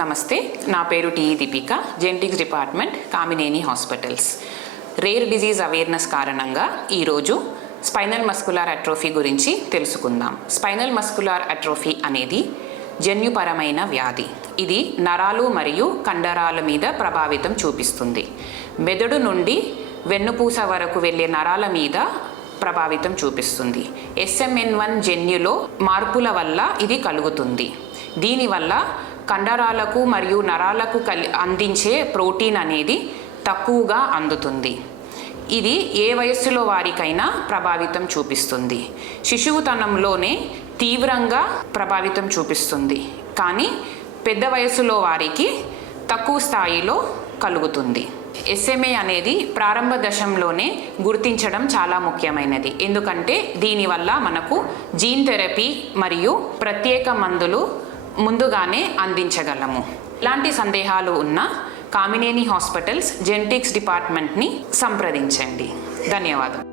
నమస్తే, నా పేరు T Deepika, genetics department, Kamineni hospitals. Rare disease awareness కారణంగా ఈరోజు స్పైనల్ మస్కులార్ అట్రోఫీ గురించి తెలుసుకుందాం. స్పైనల్ మస్కులార్ అట్రోఫీ అనేది జన్యుపరమైన వ్యాధి. ఇది నరాలు మరియు కండరాల మీద ప్రభావితం చూపిస్తుంది. మెదడు నుండి వెన్నుపూస వరకు వెళ్ళే నరాల మీద ప్రభావితం చూపిస్తుంది. SMN1 జన్యులో మార్పుల వల్ల ఇది కలుగుతుంది. దీనివల్ల కండరాలకు మరియు నరాలకు అందించే ప్రోటీన్ అనేది తక్కువగా అందుతుంది. ఇది ఏ వయస్సులో వారికైనా ప్రభావితం చూపిస్తుంది. శిశువుతనంలోనే తీవ్రంగా ప్రభావితం చూపిస్తుంది, కానీ పెద్ద వయస్సులో వారికి తక్కువ స్థాయిలో కలుగుతుంది. SMA అనేది ప్రారంభ దశలోనే గుర్తించడం చాలా ముఖ్యమైనది, ఎందుకంటే దీనివల్ల మనకు జీన్ థెరపీ మరియు ప్రత్యేక మందులు ముందుగానే అందించగలము. ఇలాంటి సందేహాలు ఉన్న కామినేని హాస్పిటల్స్ జెనెటిక్స్ డిపార్ట్మెంట్ని సంప్రదించండి. ధన్యవాదాలు.